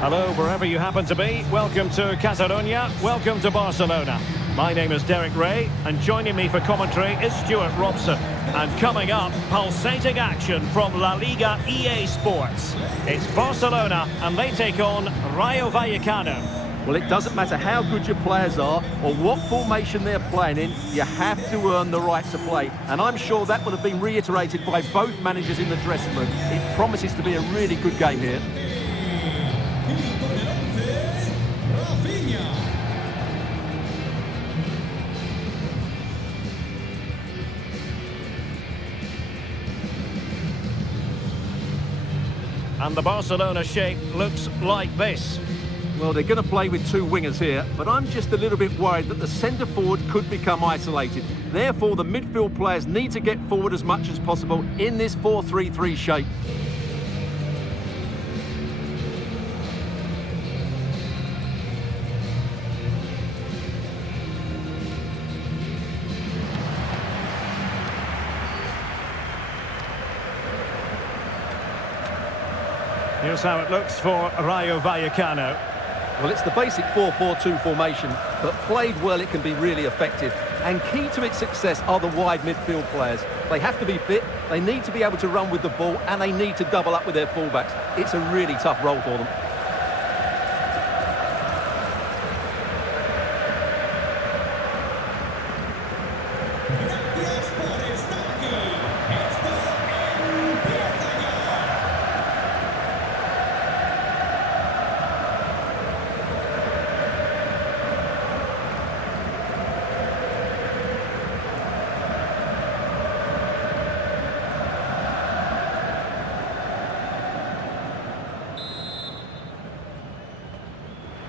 Hello, wherever you happen to be. Welcome to Catalonia. Welcome to Barcelona. My name is Derek Ray, and joining me for commentary is Stuart Robson. And coming up, pulsating action from LaLiga EA Sports. It's Barcelona, and they take on Rayo Vallecano. Well, it doesn't matter how good your players are or what formation they're playing in, you have to earn the right to play. And I'm sure that would have been reiterated by both managers in the dressing room. It promises to be a really good game here. And the Barcelona shape looks like this. Well, they're going to play with two wingers here, but I'm just a little bit worried that the centre-forward could become isolated. Therefore, the midfield players need to get forward as much as possible in this 4-3-3 shape. Here's how it looks for Rayo Vallecano. Well, it's the basic 4-4-2 formation, but played well it can be really effective. And key to its success are the wide midfield players. They have to be fit, they need to be able to run with the ball, and they need to double up with their fullbacks. It's a really tough role for them.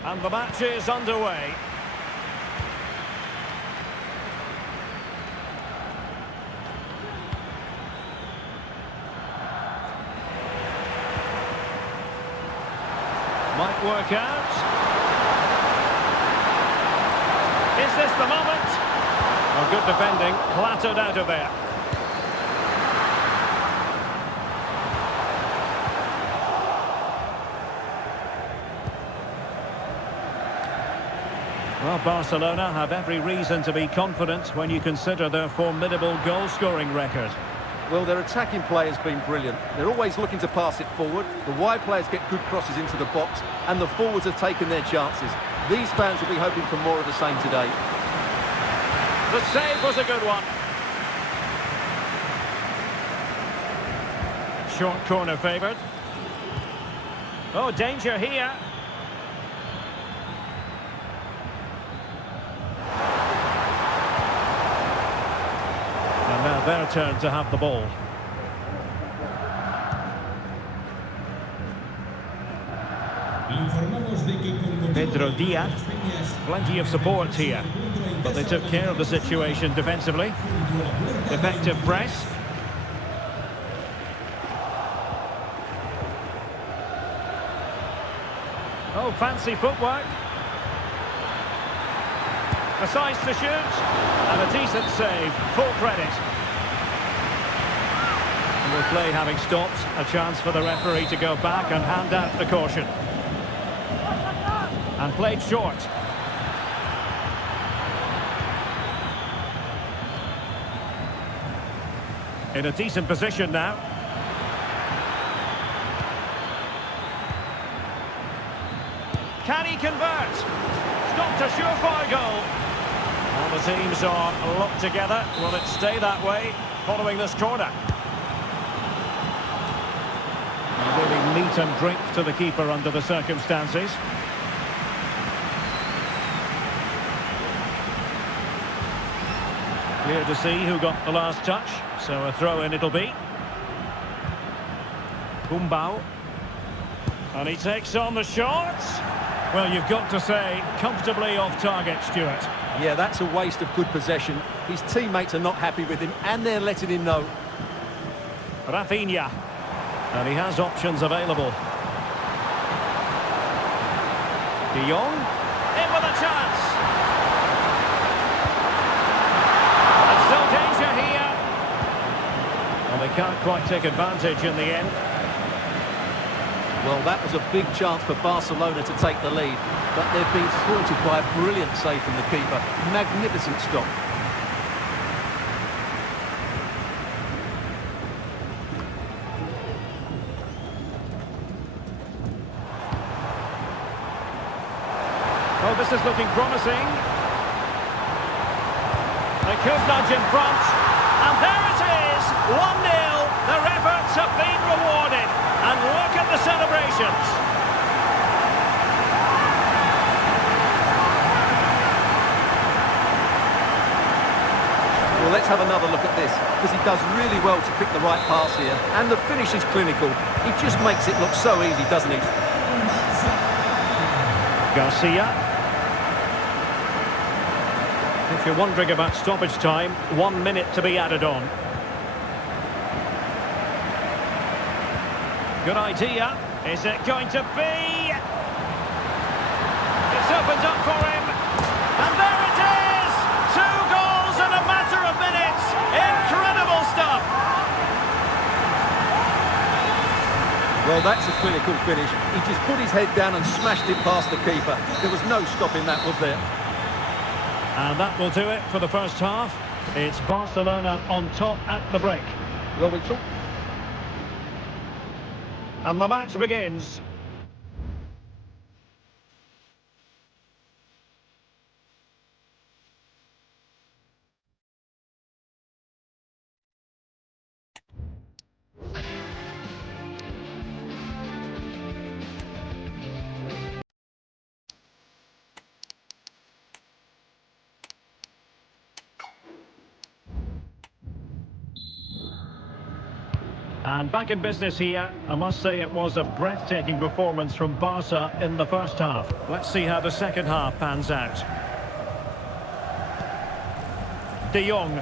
And the match is underway. Might work out. Is this the moment? Oh, good defending, clattered out of there. Well, Barcelona have every reason to be confident when you consider their formidable goal-scoring record. Well, their attacking play has been brilliant. They're always looking to pass it forward. The wide players get good crosses into the box, and the forwards have taken their chances. These fans will be hoping for more of the same today. The save was a good one. Short corner favoured. Oh, danger here. And now their turn to have the ball. Pedro Diaz. Plenty of support here. But they took care of the situation defensively. Effective press. Oh, fancy footwork. Decides to shoot. And a decent save. Full credit. And the play having stopped, a chance for the referee to go back and hand out the caution. And played short. In a decent position now. Can he convert? Stopped a surefire goal. All the teams are locked together. Will it stay that way following this corner? A really meat and drink to the keeper under the circumstances. Clear to see who got the last touch, so a throw-in it'll be. Kumbau. And he takes on the shots. Well, you've got to say, comfortably off target, Stuart. Yeah, that's a waste of good possession. His teammates are not happy with him, and they're letting him know. Rafinha. And he has options available. De Jong. In with a chance. And still danger here. Well, they can't quite take advantage in the end. Well, that was a big chance for Barcelona to take the lead, but they've been thwarted by a brilliant save from the keeper. Magnificent stop. Oh, this is looking promising. They could nudge in front. And there it is, 1-0. Their efforts have been rewarded. And look at the celebrations. Well, let's have another look at this, because he does really well to pick the right pass here. And the finish is clinical. He just makes it look so easy, doesn't he? Garcia. If you're wondering about stoppage time, 1 minute to be added on. Good idea. Is it going to be? It's opened up for him. And there it is! 2 goals in a matter of minutes. Incredible stuff. Well, that's a clinical finish. He just put his head down and smashed it past the keeper. There was no stopping that, was there? And that will do it for the first half. It's Barcelona on top at the break. Well, we talk. And the match begins. And back in business here. I must say it was a breathtaking performance from Barca in the first half. Let's see how the second half pans out. De Jong.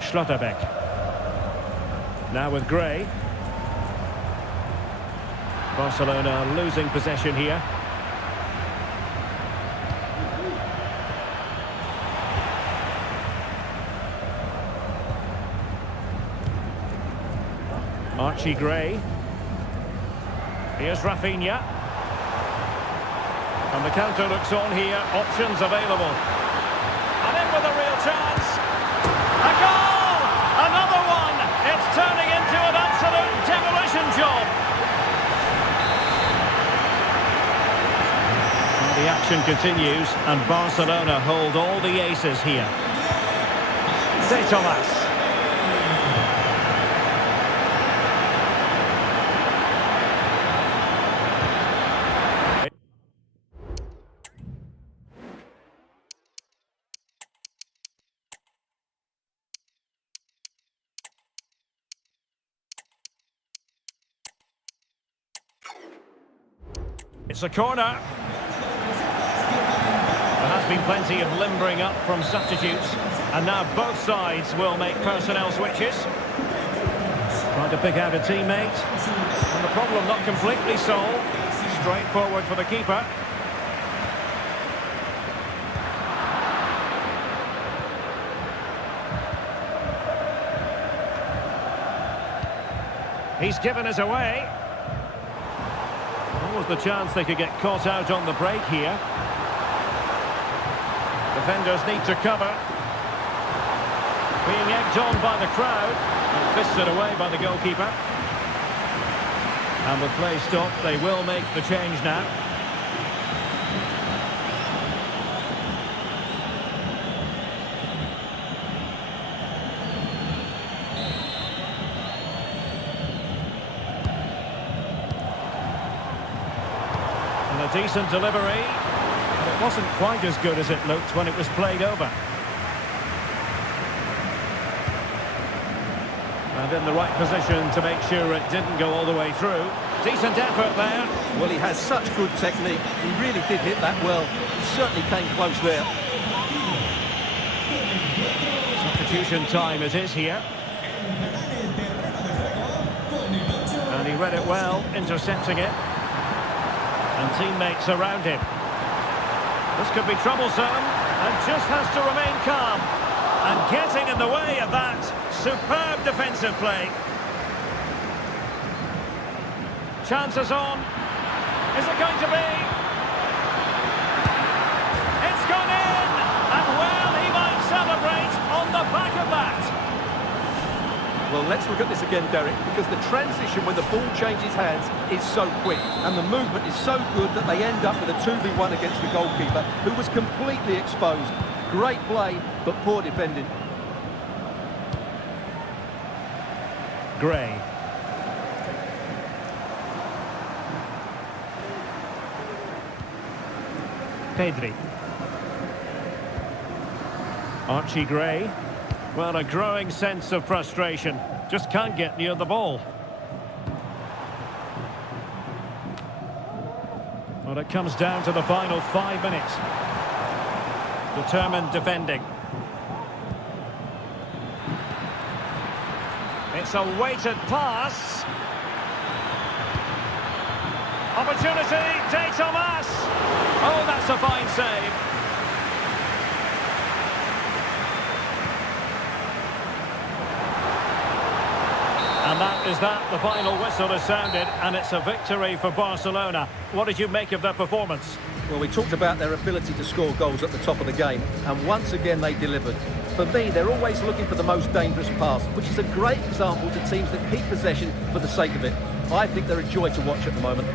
Schlotterbeck. Now with Gray. Barcelona losing possession here. Archie Gray. Here's Rafinha. And the counter looks on here. Options available. And in with a real chance. A goal! Another one! It's turning into an absolute demolition job. Well, the action continues and Barcelona hold all the aces here. De Thomas. It's a corner. There has been plenty of limbering up from substitutes. And now both sides will make personnel switches. Trying to pick out a teammate. And the problem not completely solved. Straightforward for the keeper. He's given us away. What was the chance they could get caught out on the break here? Defenders need to cover. Being egged on by the crowd. And fisted away by the goalkeeper. And with play stopped, they will make the change now. And a decent delivery. But it wasn't quite as good as it looked when it was played over. And in the right position to make sure it didn't go all the way through. Decent effort there. Well, he has such good technique. He really did hit that well. He certainly came close there. Substitution time it is here. And he read it well, intercepting it. And teammates around him. This could be troublesome, and just has to remain calm. And getting in the way of that superb defensive play. Chances on. Is it going to be? It's gone in! And well, he might celebrate on the back of that. Well, let's look at this again, Derek, because the transition when the ball changes hands is so quick, and the movement is so good that they end up with a 2v1 against the goalkeeper, who was completely exposed. Great play, but poor defending. Gray. Pedri. Archie Gray. Well, a growing sense of frustration. Just can't get near the ball. Well, it comes down to the final 5 minutes. Determined defending. It's a weighted pass. Opportunity, De Thomas. Oh, that's a fine save. And that is that. The final whistle has sounded, and it's a victory for Barcelona. What did you make of their performance? Well, we talked about their ability to score goals at the top of the game, and once again they delivered. For me, they're always looking for the most dangerous pass, which is a great example to teams that keep possession for the sake of it. I think they're a joy to watch at the moment.